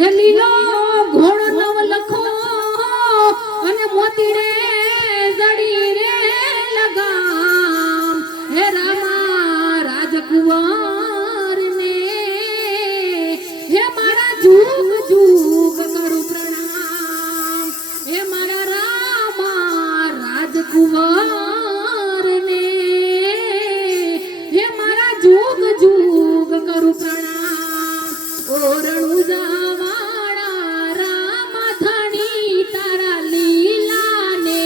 હે લીલો ઘોડો નવ લખો અને મોતીડે જડી રે લગામ હે રામા રાજકુંવર ને હે મારા જુગ જુગ કરું પ્રણામ હે મારા રામા રાજકુંવર ને હે મારા જુગ જુગ કરું પ્રણામ ઓરણું જાવાળા રામ ધણી તારા લીલા ને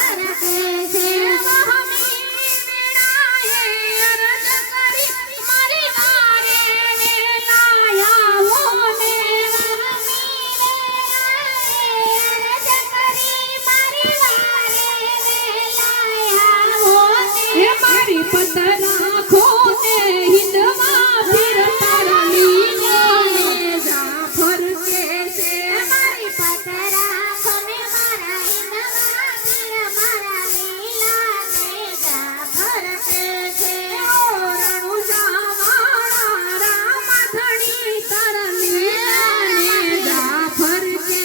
ફરકે છે મહામી વીણાએ અરજ કરી મારી વારે વેલાયા હો ને હે મારી પતરા ખોને હિંદવા ફિરતા લીલા ને જાફર કે છે મારી પતરા ખોને મારા હિંદવા ફિર મારા લીલા ને જાફર કે છે રણુજાવાળા રામધણી તારા લીલા ને જાફર કે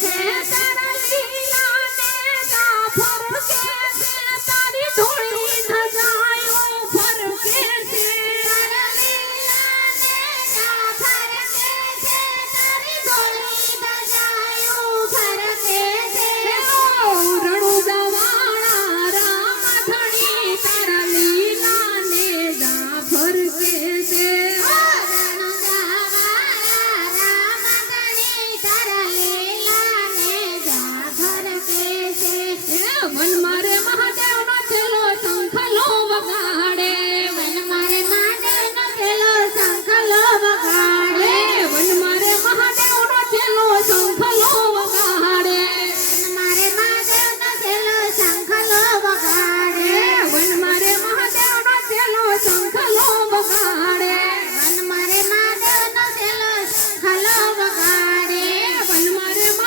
છે તારા લીલા ને જાફર કે છે તારી ધોળી ધજાયો ફર કે છે રણુજાવાળા રામધણી તારા લીલા ને જાફર કે છે વન મારે મહાદેવનો છેલ્લો શંખલો વગાડે વન મારે મહાદેવનો છેલ્લો શંખલો વગાડે વન મારે મહાદેવનો છેલ્લો શંખલો વગાડે વન મારે મહાદેવનો છેલ્લો શંખલો વગાડે વન મારે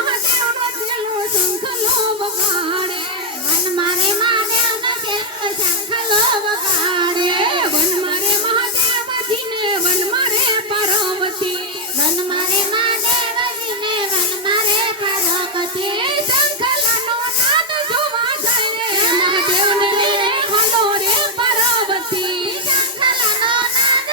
મહાદેવનો છેલ્લો શંખલો વગાડે વન મારે મહાદેવજીને વન મારે પાર્વતી શંખલાનો નાદ જોવા જાય રે મહાદેવને લઈને હાલો રે પાર્વતી શંખલાનો નાદ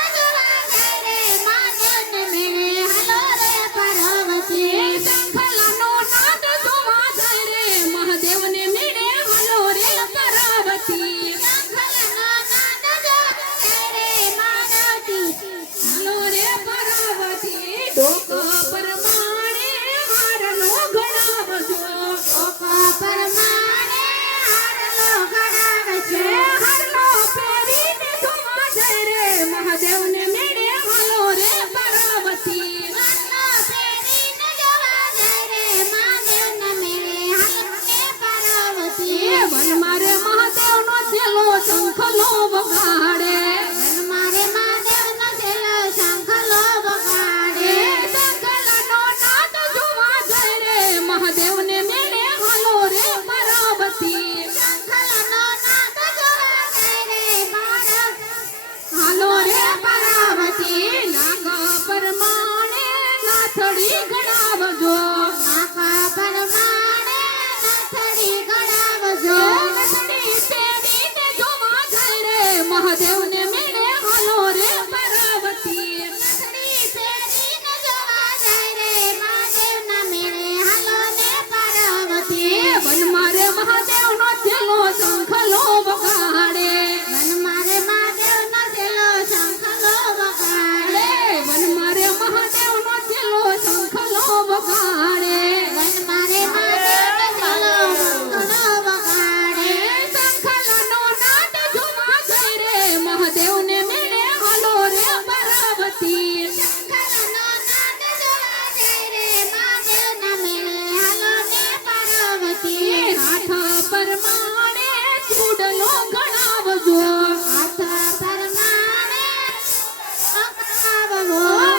જોવા જાય રે મહાદેવને મેળે હાલો રે પાર્વતી હાલો રે પાર્વતી ડોક પરમાણે હારનો ઘડાવજો હારનો પહેરીને જોવા જાય રે મહાદેવને મેળે હાલો રે પાર્વતી વન મારે મહાદેવનો છેલ્લો શંખલો વગાડે શંખલાનો નાદ જોવા જાય રે મહાદેવને મેળે હાલો રે પાર્વતી હાલો રે પાર્વતી નાગ પરમાણે નાથડી ગણાવજો નાથડી પહેરીને જોવા જાય રે મહાદેવને મેળે હાલો રે પાર્વતી વન મારે મહાદેવનો છેલ્લો શંખલો વગાડે વન મારે મહાદેવનો છેલ્લો શંખલો વગાડે શંખલાનો નાદ જોવા જાય રે મહાદેવને મેળે હાલો રે પાર્વતી હાથ પરમાણે ચૂડલો ગણાવજો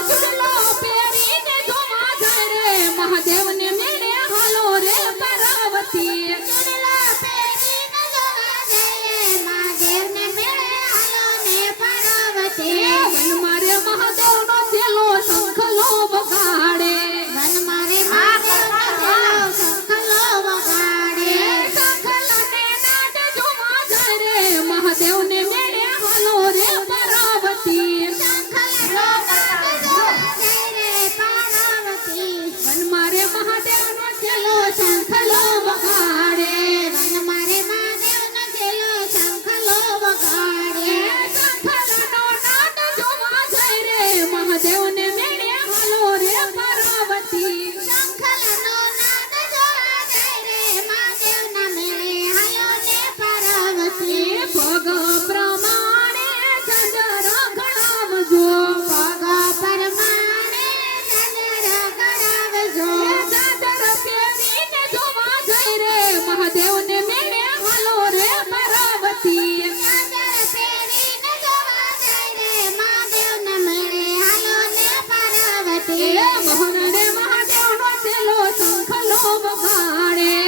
ચૂડલો પહેરીને જોવા જાય રે મહાદેવને મેળે હાલો રે પાર્વતી વન મારે મહાદેવનો છેલ્લો એ મોહન રે મહાદેવનો ચેલો શંખલો વગાડે